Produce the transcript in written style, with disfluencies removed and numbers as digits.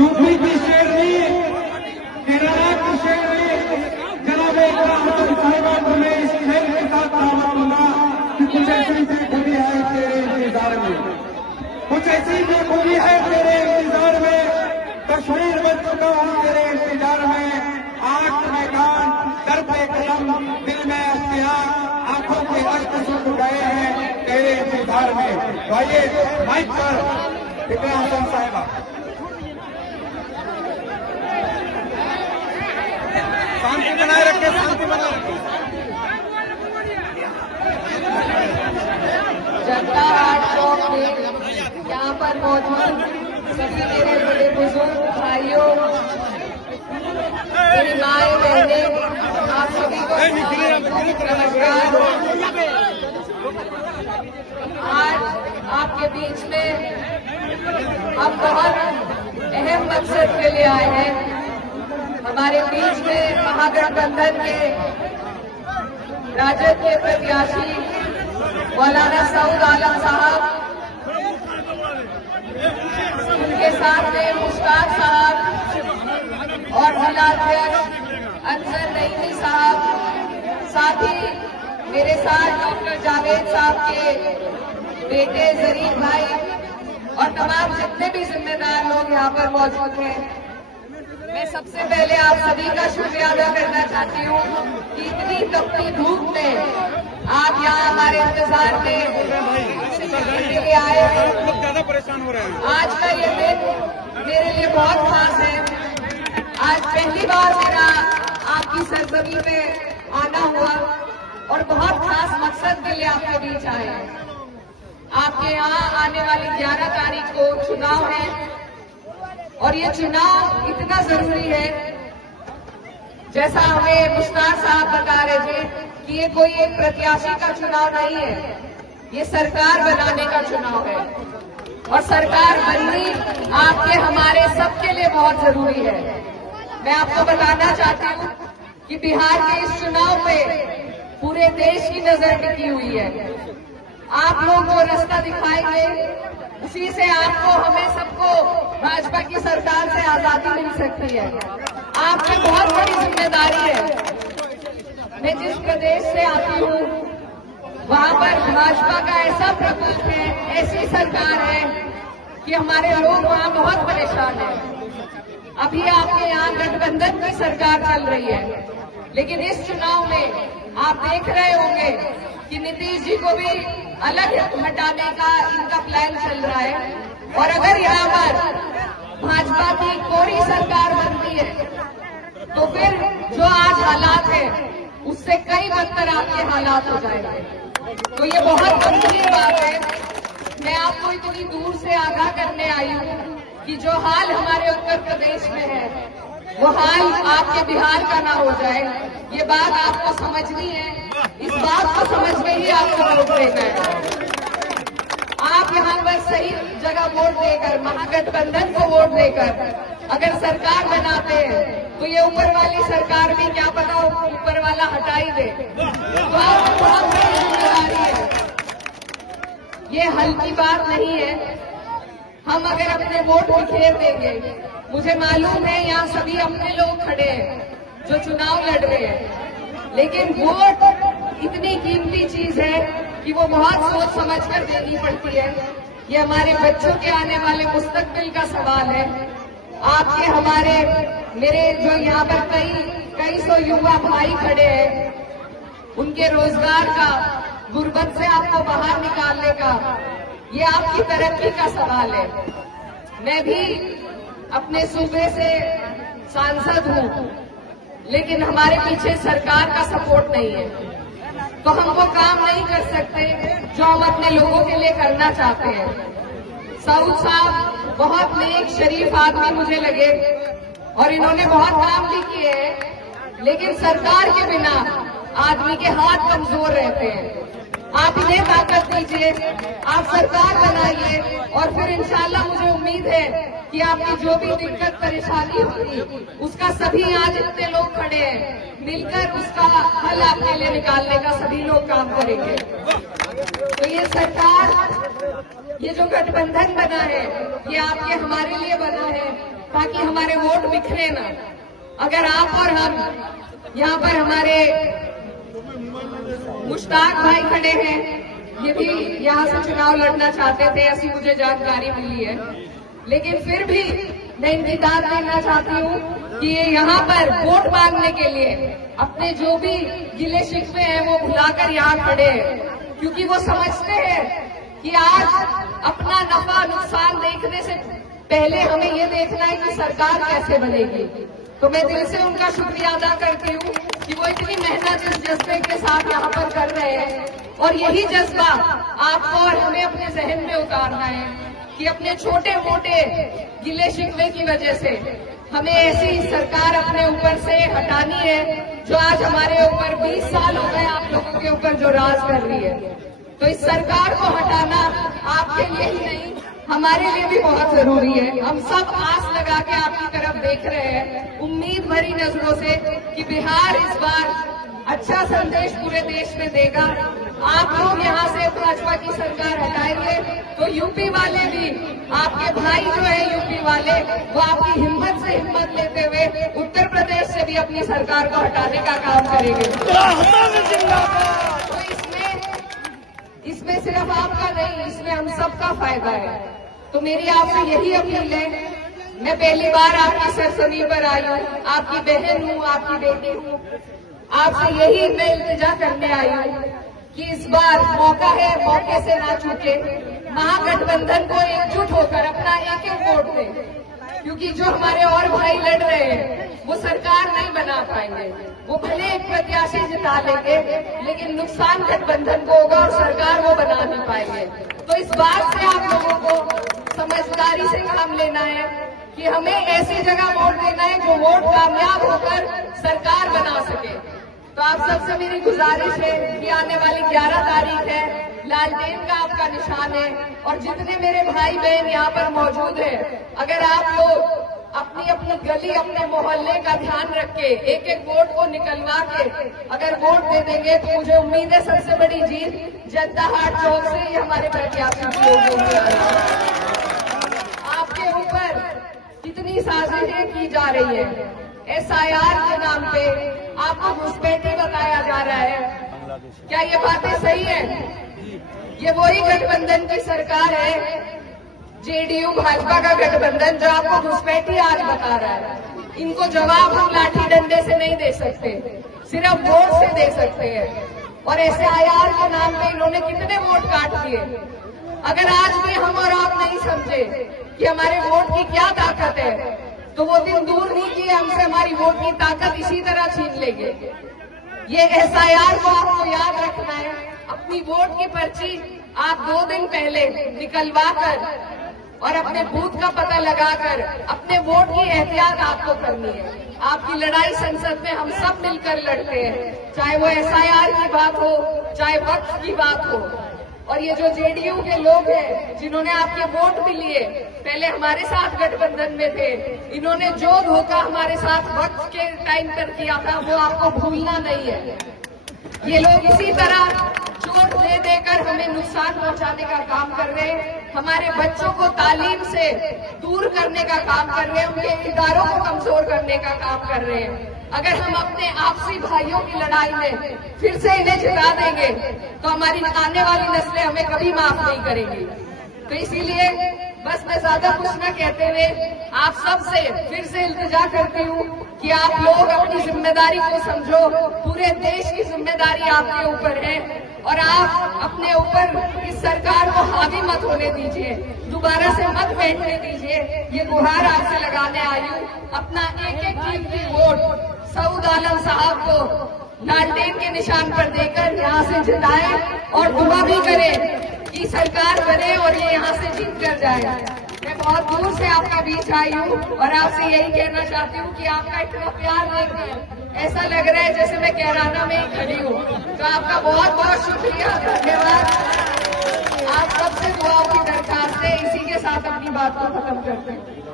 UP की शेरनी, केरला की शेरनी जनाब हसन साहिबा को मैं इस खेल के साथ दावत दूंगा कि कुछ ऐसी बेखूबी है तेरे इंतजार में, कुछ ऐसी बेखूबी है तेरे इंतजार में, कश्मीर बन चुका हूं तेरे इंतजार में, आंख में कान, दर पे कलम, दिल में अख्तियार, आंखों के अश्क सूख गए हैं तेरे इंतजार में। तो आइए माइक पर इकरा हसन साहिबा। शांति बनाए रखे, शांति बनाए रखे। जनता हाट चौक में यहाँ पर मौजूद सभी मेरे बड़े बुजुर्ग भाइयों, मेरी माएं बहनें, आप सभी को नमस्कार। आज आपके बीच में हम बहुत अहम मकसद के लिए आए हैं। हमारे बीच में महागठबंधन के राजद के प्रत्याशी मौलाना सऊद आलम साहब, उनके साथ में मुश्ताक साहब और जिलाध्यक्ष अनसर नईमी साहब, साथ ही मेरे साथ डॉक्टर जावेद साहब के बेटे जरीफ भाई और तमाम जितने भी जिम्मेदार लोग यहाँ पर मौजूद हैं। मैं सबसे पहले आप सभी का शुक्रिया अदा करना चाहती हूँ कि इतनी तपती धूप में आप यहाँ हमारे इंतजार में आए हैं। लोग ज्यादा परेशान हो रहे हैं। आज का ये दिन मेरे लिए बहुत खास है। आज पहली बार मेरा आपकी सरजमी में आना हुआ और बहुत खास मकसद के लिए आपके बीच आए हैं। आपके यहाँ आने वाली 11 तारीख को चुनाव है और ये चुनाव इतना जरूरी है, जैसा हमें मुश्ताक साहब बता रहे थे कि ये कोई एक प्रत्याशी का चुनाव नहीं है, ये सरकार बनाने का चुनाव है और सरकार बननी आपके हमारे सबके लिए बहुत जरूरी है। मैं आपको बताना चाहती हूँ कि बिहार के इस चुनाव पे पूरे देश की नजर टिकी हुई है। आप लोग जो रास्ता दिखाएंगे उसी से आपको हमें सबको भाजपा की सरकार से आजादी मिल सकती है। आप पे बहुत बड़ी जिम्मेदारी है। मैं जिस प्रदेश से आती हूँ वहाँ पर भाजपा का ऐसा प्रकोप है, ऐसी सरकार है कि हमारे लोग वहाँ बहुत परेशान हैं। अभी आपके यहाँ गठबंधन की सरकार चल रही है, लेकिन इस चुनाव में आप देख रहे होंगे कि नीतीश जी को भी अलग हटाने का इनका प्लान चल रहा है और अगर यहाँ पर भाजपा की कोई सरकार बनती है तो फिर जो आज हालात है उससे कई बदतर आपके हालात हो जाएंगे। तो ये बहुत गंभीर बात है। मैं आपको इतनी दूर से आगाह करने आई हूँ कि जो हाल हमारे उत्तर प्रदेश में है वो हाल आपके बिहार का ना हो जाए। ये बात आपको समझनी है, इस बात को समझ में ही आपको वोट देना है। आप यहाँ पर सही जगह वोट देकर, महागठबंधन को वोट देकर अगर सरकार बनाते हैं तो ये ऊपर वाली सरकार भी क्या पता ऊपर वाला हटा ही दे। तो आपको बहुत बड़ी जिम्मेदारी है, ये हल्की बात नहीं है। हम अगर अपने वोट बिखेर देंगे, मुझे मालूम है यहाँ सभी अपने लोग खड़े हैं जो चुनाव लड़ रहे हैं, लेकिन वोट इतनी कीमती चीज है कि वो बहुत सोच समझ कर देनी पड़ती है। ये हमारे बच्चों के आने वाले मुस्तकबिल का सवाल है। आपके हमारे मेरे जो यहाँ पर कई सौ युवा भाई खड़े हैं, उनके रोजगार का, गुर्बत से आपको बाहर निकालने का, ये आपकी तरक्की का सवाल है। मैं भी अपने सूबे से सांसद हूँ, लेकिन हमारे पीछे सरकार का सपोर्ट नहीं है, तो हम वो काम नहीं कर सकते जो हम अपने लोगों के लिए करना चाहते हैं। सऊद साहब बहुत नेक शरीफ आदमी मुझे लगे और इन्होंने बहुत काम भी किए हैं, लेकिन सरकार के बिना आदमी के हाथ कमजोर रहते हैं। आप इन्हें ताकत दीजिए, आप सरकार बनाइए और फिर इंशाल्लाह मुझे उम्मीद है कि आपकी जो भी दिक्कत परेशानी होगी उसका सभी यहाँ जितने लोग खड़े हैं मिलकर उसका हल आपके लिए निकालने का सभी लोग काम करेंगे। तो ये सरकार, ये जो गठबंधन बना है, ये आपके हमारे लिए बना है। ताकि हमारे वोट बिखरे ना। अगर आप और हम यहाँ पर हमारे मुश्ताक भाई खड़े हैं, ये भी यहाँ से चुनाव लड़ना चाहते थे, ऐसी मुझे जानकारी मिली है। लेकिन फिर भी मैं इनकी दाद देना चाहती हूँ कि ये यहाँ पर वोट मांगने के लिए अपने जो भी गिले शिकवे हैं वो भुलाकर यहाँ खड़े हैं, क्योंकि वो समझते हैं कि आज अपना नफा नुकसान देखने से पहले हमें ये देखना है कि सरकार कैसे बनेगी। तो मैं दिल से उनका शुक्रिया अदा करती हूँ कि वो इतनी मेहनत इस जज्बे के साथ यहाँ पर कर रहे हैं, और यही जज्बा आपको और हमें अपने जहन में उतारना है कि अपने छोटे मोटे गिले शिकवे की वजह से हमें ऐसी सरकार अपने ऊपर से हटानी है जो आज हमारे ऊपर 20 साल हो गए आप लोगों के ऊपर जो राज कर रही है। तो इस सरकार को हटाना आपके लिए ही नहीं, हमारे लिए भी बहुत जरूरी है। हम सब आस लगा के आपकी तरफ देख रहे हैं, उम्मीद भरी नजरों से कि बिहार इस बार अच्छा संदेश पूरे देश में देगा। आप लोग यहाँ से भाजपा की सरकार हटाएंगे तो यूपी वाले भी, आपके भाई जो है यूपी वाले, वो आपकी हिम्मत से हिम्मत लेते हुए उत्तर प्रदेश से भी अपनी सरकार को हटाने का काम करेंगे। तो इसमें सिर्फ आपका नहीं, इसमें हम सबका फायदा है। तो मेरी आपसे यही अपील है, मैं पहली बार आपकी सरजमीं पर आई हूँ, आपकी बहन हूँ, आपकी बेटी हूँ, आपसे यही मैं इल्तिजा करने आई हूँ कि इस बार मौका है, मौके से ना चूके, महागठबंधन को एकजुट होकर अपना एक एक वोट दें, क्योंकि जो हमारे और भाई लड़ रहे हैं वो सरकार नहीं बना पाएंगे। वो भले एक प्रत्याशी जिता लेंगे लेकिन नुकसान गठबंधन को होगा और सरकार वो बना नहीं पाएंगे। तो इस बात से आप लोगों को समझदारी से काम लेना है कि हमें ऐसी जगह वोट देना है जो वोट कामयाब होकर सरकार बना सके। तो आप सबसे मेरी गुजारिश है कि आने वाली 11 तारीख है, लालटेन का आपका निशान है, और जितने मेरे भाई बहन यहाँ पर मौजूद है, अगर आप लोग अपनी अपनी गली, अपने मोहल्ले का ध्यान रख के एक एक वोट को निकलवा के अगर वोट दे देंगे तो मुझे उम्मीद है सबसे बड़ी जीत जनता हाट चौक से ही हमारे प्रत्याशी होगी। आपके ऊपर कितनी साजिशें की जा रही है, SIR के नाम पे आपको घुसपैठी बताया जा रहा है, क्या ये बातें सही है? ये वही गठबंधन की सरकार है, JDU भाजपा का गठबंधन, जो आपको घुसपैठी आज बता रहा है। इनको जवाब हम लाठी डंडे से नहीं दे सकते, सिर्फ वोट से दे सकते हैं। और SIR के नाम पे इन्होंने कितने वोट काट दिए। अगर आज भी हम और आप नहीं समझे कि हमारे वोट की क्या ताकत है, तो वो दिन दूर नहीं कि हमसे हमारी वोट की ताकत इसी तरह छीन लेंगे। ये SIR को आपको याद रखना है। अपनी वोट की पर्ची आप 2 दिन पहले निकलवा कर और अपने बूथ का पता लगाकर अपने वोट की एहतियात आपको करनी है। आपकी लड़ाई संसद में हम सब मिलकर लड़ते हैं, चाहे वो SIR की बात हो, चाहे वक्फ की बात हो। और ये जो JDU के लोग हैं जिन्होंने आपके वोट भी लिए, पहले हमारे साथ गठबंधन में थे, इन्होंने जो धोखा हमारे साथ वक्फ के टाइम पर किया था वो आपको भूलना नहीं है। ये लोग इसी तरह चोट दे देकर हमें नुकसान पहुंचाने का काम कर रहे हैं, हमारे बच्चों को तालीम से दूर करने का काम कर रहे हैं, उनके इदारों को कमजोर करने का काम कर रहे हैं। अगर हम अपने आपसी भाइयों की लड़ाई में फिर से इन्हें जिता देंगे तो हमारी आने वाली नस्लें हमें कभी माफ नहीं करेंगी। तो इसीलिए बस मैं ज्यादा कुछ न कहते हुए आप सबसे फिर से इल्तिजा करती हूँ कि आप लोग अपनी जिम्मेदारी को समझो। पूरे देश की जिम्मेदारी आपके ऊपर है और आप अपने ऊपर इस सरकार को हावी मत होने दीजिए, दोबारा से मत बैठने दीजिए। ये गुहार आपसे लगाने आई हूँ, अपना एक एक कीमती वोट सऊद आलम साहब को लालटेन के निशान पर देकर यहाँ से जिताए और दुआ भी करें कि सरकार बने और ये यहाँ से जीत कर जाए। मैं बहुत दूर से आपका बीच आई हूँ और आपसे यही कहना चाहती हूँ कि आपका इतना प्यार देखकर ऐसा लग रहा है जैसे मैं कैराना में ही खड़ी हूँ। तो आपका बहुत बहुत शुक्रिया, धन्यवाद। आप सबसे दुआओं की दरखास्त है। इसी के साथ अपनी बात को खत्म करते हैं।